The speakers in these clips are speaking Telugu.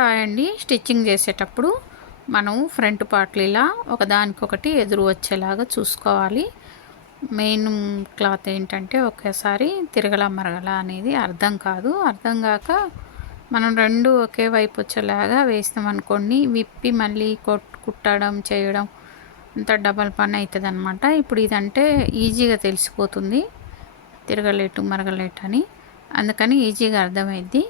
హాయ్ అండి. స్టిచ్చింగ్ చేసేటప్పుడు మనం ఫ్రంట్ పార్ట్లు ఇలా ఒకదానికొకటి ఎదురు వచ్చేలాగా చూసుకోవాలి. మెయిన్ క్లాత్ ఏంటంటే ఒకేసారి తిరగల మరగల అనేది అర్థం కాదు. అర్థం కాక మనం రెండు ఒకే వైపు వచ్చేలాగా వేస్తామనుకోండి, విప్పి మళ్ళీ కుట్టడం చేయడం అంత డబల్ పని అవుతుంది అనమాట. ఇప్పుడు ఇదంటే ఈజీగా తెలిసిపోతుంది తిరగలేటు మరగలేటు అని, అందుకని ఈజీగా అర్థమైద్ది.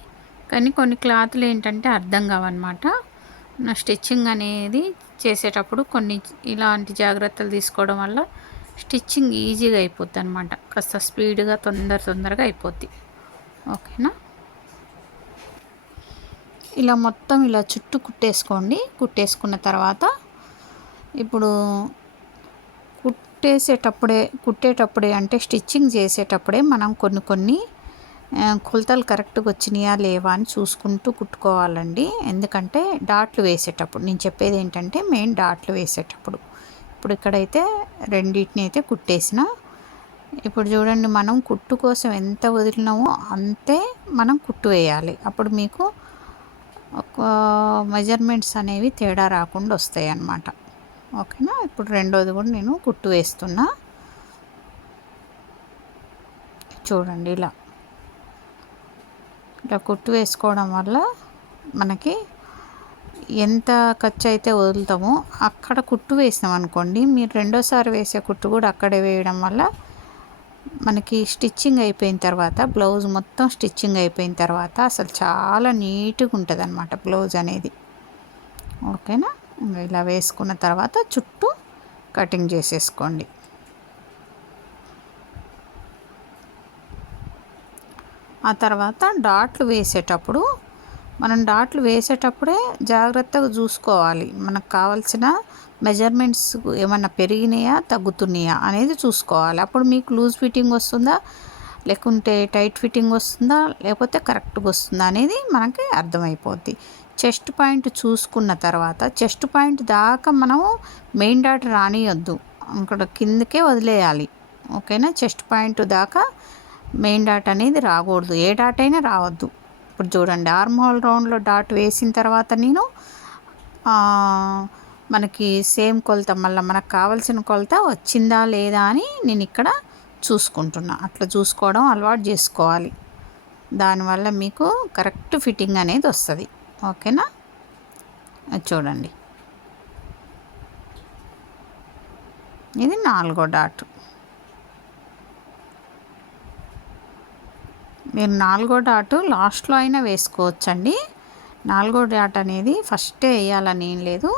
కానీ కొన్ని క్లాత్లు ఏంటంటే అర్థం కావన్నమాట. నా స్టిచ్చింగ్ అనేది చేసేటప్పుడు కొన్ని ఇలాంటి జాగ్రత్తలు తీసుకోవడం వల్ల స్టిచ్చింగ్ ఈజీగా అయిపోద్ది అనమాట. కాస్త స్పీడ్గా తొందరగా అయిపోద్ది. ఓకేనా? ఇలా మొత్తం ఇలా చుట్టూ కుట్టేసుకోండి. కుట్టేసుకున్న తర్వాత ఇప్పుడు కుట్టేటప్పుడే అంటే స్టిచ్చింగ్ చేసేటప్పుడే మనం కొన్ని కొలతలు కరెక్ట్గా వచ్చినాయా లేవా అని చూసుకుంటూ కుట్టుకోవాలండి. ఎందుకంటే డాట్లు వేసేటప్పుడు నేను చెప్పేది ఏంటంటే మెయిన్ డాట్లు వేసేటప్పుడు ఇప్పుడు ఇక్కడైతే రెండింటిని అయితే కుట్టేసిన. ఇప్పుడు చూడండి, మనం కుట్టు కోసం ఎంత వదిలినామో అంతే మనం కుట్టు వేయాలి. అప్పుడు మీకు ఒక మెజర్మెంట్స్ అనేవి తేడా రాకుండా వస్తాయి అన్నమాట. ఓకేనా? ఇప్పుడు రెండోది కూడా నేను కుట్టు వేస్తున్నా. చూడండి, ఇలా కుట్టు వేసుకోవడం వల్ల మనకి ఎంత ఖర్చు అయితే వదులుతామో అక్కడ కుట్టు వేసినాం అనుకోండి, మీరు రెండోసారి వేసే కుట్టు కూడా అక్కడే వేయడం వల్ల మనకి స్టిచ్చింగ్ అయిపోయిన తర్వాత, బ్లౌజ్ మొత్తం స్టిచ్చింగ్ అయిపోయిన తర్వాత అసలు చాలా నీట్గా ఉంటుంది అన్నమాట బ్లౌజ్ అనేది. ఓకేనా? ఇలా వేసుకున్న తర్వాత చుట్టూ కటింగ్ చేసేసుకోండి. ఆ తర్వాత డాట్లు వేసేటప్పుడే జాగ్రత్తగా చూసుకోవాలి. మనకు కావాల్సిన మెజర్మెంట్స్ ఏమన్నా పెరిగినాయా తగ్గుతున్నాయా అనేది చూసుకోవాలి. అప్పుడు మీకు లూజ్ ఫిట్టింగ్ వస్తుందా, లేకుంటే టైట్ ఫిట్టింగ్ వస్తుందా, లేకపోతే కరెక్ట్గా వస్తుందా అనేది మనకి అర్థమైపోద్ది. చెస్ట్ పాయింట్ చూసుకున్న తర్వాత చెస్ట్ పాయింట్ దాకా మనము మెయిన్ డాట్ రానియొద్దు, అక్కడ కిందకే వదిలేయాలి. ఓకేనా? చెస్ట్ పాయింట్ దాకా మెయిన్ డాట్ అనేది రాకూడదు, ఏ డాట్ అయినా రావద్దు. ఇప్పుడు చూడండి, ఆర్మ్ హోల్ రౌండ్లో డాట్ వేసిన తర్వాత నేను మనకి సేమ్ కొలత, మళ్ళీ మనకు కావాల్సిన కొలత వచ్చిందా లేదా అని నేను ఇక్కడ చూసుకుంటున్నా. అట్లా చూసుకోవడం అలవాటు చేసుకోవాలి. దానివల్ల మీకు కరెక్ట్ ఫిట్టింగ్ అనేది వస్తుంది. ఓకేనా? చూడండి, ఇది 4వ డాట్. మీరు 4వ డాట్ లాస్ట్లో అయినా వేసుకోవచ్చండి. 4వ డాట్ అనేది ఫస్టే వేయాలని ఏం లేదు.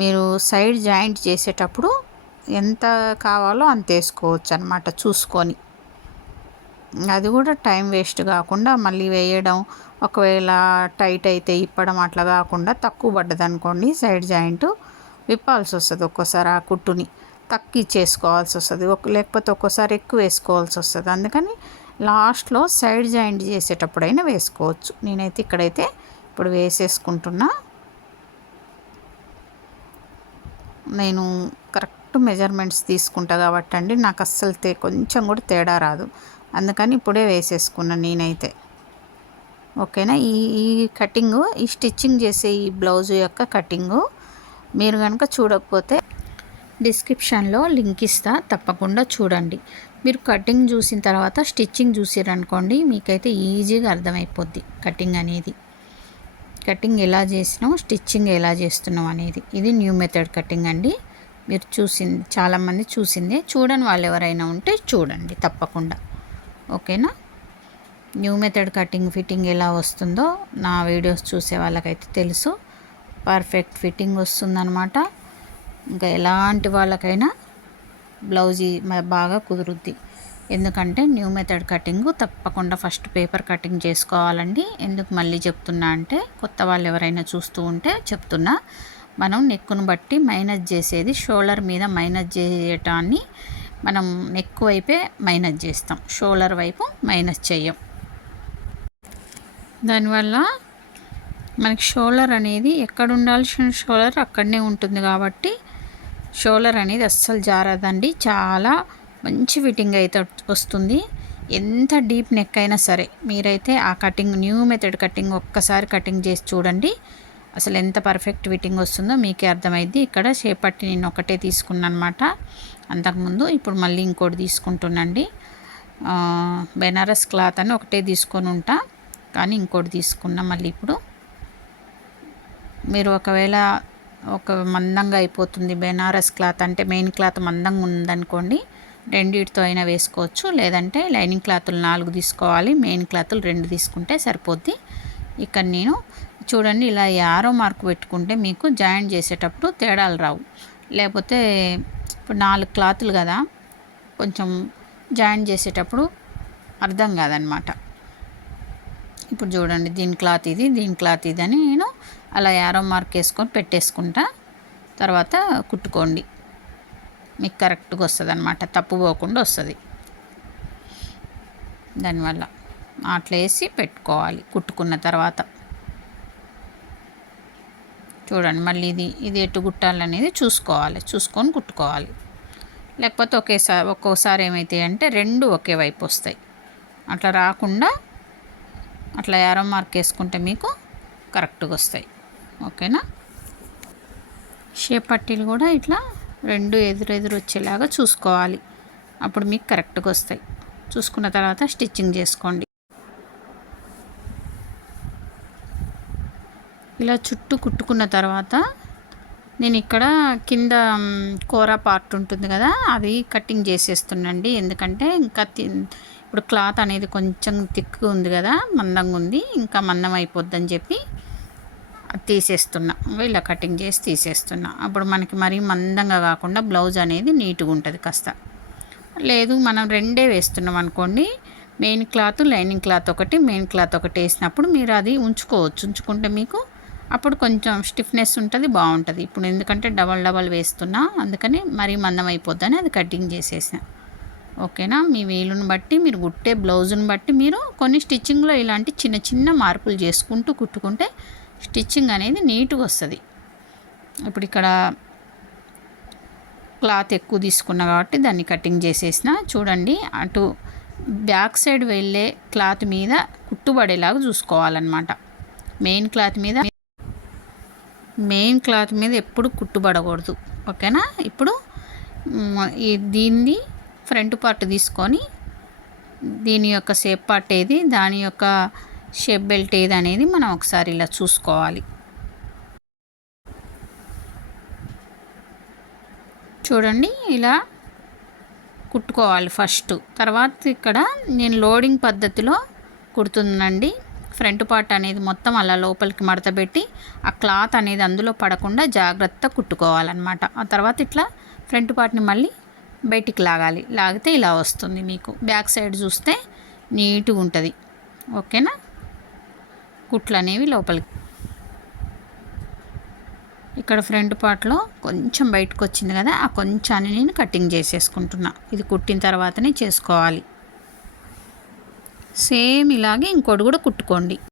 మీరు సైడ్ జాయింట్ చేసేటప్పుడు ఎంత కావాలో అంత వేసుకోవచ్చు అన్నమాట చూసుకొని. అది కూడా టైం వేస్ట్ కాకుండా మళ్ళీ వేయడం, ఒకవేళ టైట్ అయితే ఇప్పడం అట్లా కాకుండా తక్కువ పడ్డది అనుకోండి సైడ్ జాయింట్ విప్పాల్సి వస్తుంది. ఒక్కోసారి ఆ కుట్టుని తక్కువ చేసుకోవాల్సి వస్తుంది, లేకపోతే ఒక్కోసారి ఎక్కువ వేసుకోవాల్సి వస్తుంది. అందుకని లాస్ట్లో సైడ్ జాయింట్ చేసేటప్పుడైనా వేసుకోవచ్చు. నేనైతే ఇక్కడైతే ఇప్పుడు వేసేసుకుంటున్నా. నేను కరెక్ట్ మెజర్మెంట్స్ తీసుకుంటా కాబట్టి అండి నాకు అస్సలు కొంచెం కూడా తేడా రాదు. అందుకని ఇప్పుడే వేసేసుకున్నాను నేనైతే. ఓకేనా? ఈ కటింగు, ఈ స్టిచ్చింగ్ చేసే ఈ బ్లౌజ్ యొక్క కటింగు మీరు కనుక చూడకపోతే డిస్క్రిప్షన్లో లింక్ ఇస్తా, తప్పకుండా చూడండి. మీరు కటింగ్ చూసిన తర్వాత స్టిచ్చింగ్ చూసారనుకోండి, మీకైతే ఈజీగా అర్థమైపోద్ది కటింగ్ అనేది. కటింగ్ ఎలా చేసినాం, స్టిచ్చింగ్ ఎలా చేస్తున్నాం అనేది. ఇది న్యూ మెథడ్ కటింగ్ అండి. మీరు చాలామంది చూసిందే. చూడని వాళ్ళు ఎవరైనా ఉంటే చూడండి తప్పకుండా. ఓకేనా? న్యూ మెథడ్ కటింగ్ ఫిట్టింగ్ ఎలా వస్తుందో నా వీడియోస్ చూసే వాళ్ళకైతే తెలుసు. పర్ఫెక్ట్ ఫిట్టింగ్ వస్తుందన్నమాట. ఇంకా ఎలాంటి వాళ్ళకైనా బ్లౌజ్ బాగా కుదురుద్ది. ఎందుకంటే న్యూ మెథడ్ కటింగ్ తప్పకుండా ఫస్ట్ పేపర్ కటింగ్ చేసుకోవాలండి. ఎందుకు మళ్ళీ చెప్తున్నా అంటే, కొత్త వాళ్ళు ఎవరైనా చూస్తూ ఉంటే చెప్తున్నా. మనం నెక్కును బట్టి మైనస్ చేసేది, షోల్డర్ మీద మైనస్ చేయటాన్ని మనం నెక్ వైపే మైనస్ చేస్తాం, షోల్డర్ వైపు మైనస్ చేయం. దానివల్ల మనకి షోల్డర్ అనేది ఎక్కడ ఉండాల్సిన షోల్డర్ అక్కడనే ఉంటుంది కాబట్టి షోల్డర్ అనేది అస్సలు జారదండి. చాలా మంచి ఫిట్టింగ్ అయితే వస్తుంది. ఎంత డీప్ నెక్ అయినా సరే మీరైతే ఆ కటింగ్ న్యూ మెథడ్ కటింగ్ ఒక్కసారి కటింగ్ చేసి చూడండి, అసలు ఎంత పర్ఫెక్ట్ ఫిట్టింగ్ వస్తుందో మీకే అర్థమైద్ది. ఇక్కడ షేప్ పట్టి నేను ఒకటే తీసుకున్నాను అనమాట అంతకుముందు. ఇప్పుడు మళ్ళీ ఇంకోటి తీసుకుంటున్నాండి. బెనారస్ క్లాత్ అని ఒకటే తీసుకొని ఉంటా, కానీ ఇంకోటి తీసుకున్నా మళ్ళీ. ఇప్పుడు మీరు ఒకవేళ ఒక మందంగా అయిపోతుంది బెనారస్ క్లాత్ అంటే, మెయిన్ క్లాత్ మందంగా ఉందనుకోండి, రెండిటితో అయినా వేసుకోవచ్చు. లేదంటే లైనింగ్ క్లాతులు 4 తీసుకోవాలి, మెయిన్ క్లాతులు 2 తీసుకుంటే సరిపోద్ది. ఇక్కడ నేను చూడండి ఇలా యారో మార్క్ పెట్టుకుంటే మీకు జాయింట్ చేసేటప్పుడు తేడాలు రావు. లేకపోతే ఇప్పుడు 4 క్లాతులు కదా, కొంచెం జాయింట్ చేసేటప్పుడు అర్థం కాదనమాట. ఇప్పుడు చూడండి దీని క్లాత్ ఇది, దీని క్లాత్ ఇది అని నేను అలా యారో మార్క్ వేసుకొని పెట్టేసుకుంటా. తర్వాత కుట్టుకోండి, మీకు కరెక్ట్గా వస్తుంది అనమాట, తప్పు పోకుండా వస్తుంది. దానివల్ల అట్లా వేసి పెట్టుకోవాలి. కుట్టుకున్న తర్వాత చూడండి మళ్ళీ ఇది ఎటు కుట్టాలనేది చూసుకొని కుట్టుకోవాలి. లేకపోతే ఒక్కోసారి ఏమవుతాయి అంటే 2 ఒకే వైపు వస్తాయి. అట్లా రాకుండా అట్లా యారో మార్క్ వేసుకుంటే మీకు కరెక్ట్గా వస్తాయి. ఓకేనా. షేప్ పట్టీలు కూడా ఇట్లా 2 ఎదురెదురు వచ్చేలాగా చూసుకోవాలి, అప్పుడు మీకు కరెక్ట్గా వస్తాయి. చూసుకున్న తర్వాత స్టిచ్చింగ్ చేసుకోండి. ఇలా చుట్టూ కుట్టుకున్న తర్వాత నేను ఇక్కడ కింద కూర పార్ట్ ఉంటుంది కదా, అది కటింగ్ చేసేస్తున్నాండి. ఎందుకంటే ఇంకా ఇప్పుడు క్లాత్ అనేది కొంచెం థిక్గా ఉంది కదా, మందంగా ఉంది, ఇంకా మందం అయిపోద్దని చెప్పి తీసేస్తున్నా. ఇలా కటింగ్ చేసి తీసేస్తున్నా. అప్పుడు మనకి మరీ మందంగా కాకుండా బ్లౌజ్ అనేది నీట్గా ఉంటుంది కాస్త. లేదు మనం 2 వేస్తున్నాం అనుకోండి, మెయిన్ క్లాత్ లైనింగ్ క్లాత్ ఒకటి, మెయిన్ క్లాత్ ఒకటి వేసినప్పుడు మీరు అది ఉంచుకోవచ్చు. ఉంచుకుంటే మీకు అప్పుడు కొంచెం స్టిఫ్నెస్ ఉంటుంది, బాగుంటుంది. ఇప్పుడు ఎందుకంటే డబల్ వేస్తున్నా, అందుకని మరీ మందం అయిపోద్దని అది కటింగ్ చేసేసిన. ఓకేనా. మీ వీలుని బట్టి మీరు కుట్టే బ్లౌజుని బట్టి మీరు కొన్ని స్టిచ్చింగ్లో ఇలాంటి చిన్న చిన్న మార్పులు చేసుకుంటూ కుట్టుకుంటే స్టిచ్చింగ్ అనేది నీట్గా వస్తుంది. ఇప్పుడు ఇక్కడ క్లాత్ ఎక్కువ తీసుకున్నా కాబట్టి దాన్ని కటింగ్ చేసేసిన. చూడండి అటు బ్యాక్ సైడ్ వెళ్ళే క్లాత్ మీద కుట్టుబడేలాగా చూసుకోవాలన్నమాట. మెయిన్ క్లాత్ మీద ఎప్పుడు కుట్టుబడకూడదు. ఓకేనా. ఇప్పుడు దీన్ని ఫ్రంట్ పార్ట్ తీసుకొని దీని యొక్క షేప్ పార్ట్ ఏది, దాని యొక్క షేప్ బెల్ట్ ఏది అనేది మనం ఒకసారి ఇలా చూసుకోవాలి. చూడండి ఇలా కుట్టుకోవాలి ఫస్ట్. తర్వాత ఇక్కడ నేను లోడింగ్ పద్ధతిలో కుడుతుందండి. ఫ్రంట్ పార్ట్ అనేది మొత్తం అలా లోపలికి మడతపెట్టి ఆ క్లాత్ అనేది అందులో పడకుండా జాగ్రత్తగా కుట్టుకోవాలన్నమాట. ఆ తర్వాత ఇట్లా ఫ్రంట్ పార్ట్ని మళ్ళీ బయటికి లాగితే ఇలా వస్తుంది. మీకు బ్యాక్ సైడ్ చూస్తే నీట్గా ఉంటుంది. ఓకేనా. కుట్లు అనేవి లోపలికి, ఇక్కడ ఫ్రంట్ పార్ట్లో కొంచెం బయటకు వచ్చింది కదా, ఆ కొంచాన్ని నేను కటింగ్ చేసేసుకుంటున్నా. ఇది కుట్టిన తర్వాతనే చేసుకోవాలి. సేమ్ ఇలాగే ఇంకోటి కూడా కుట్టుకోండి.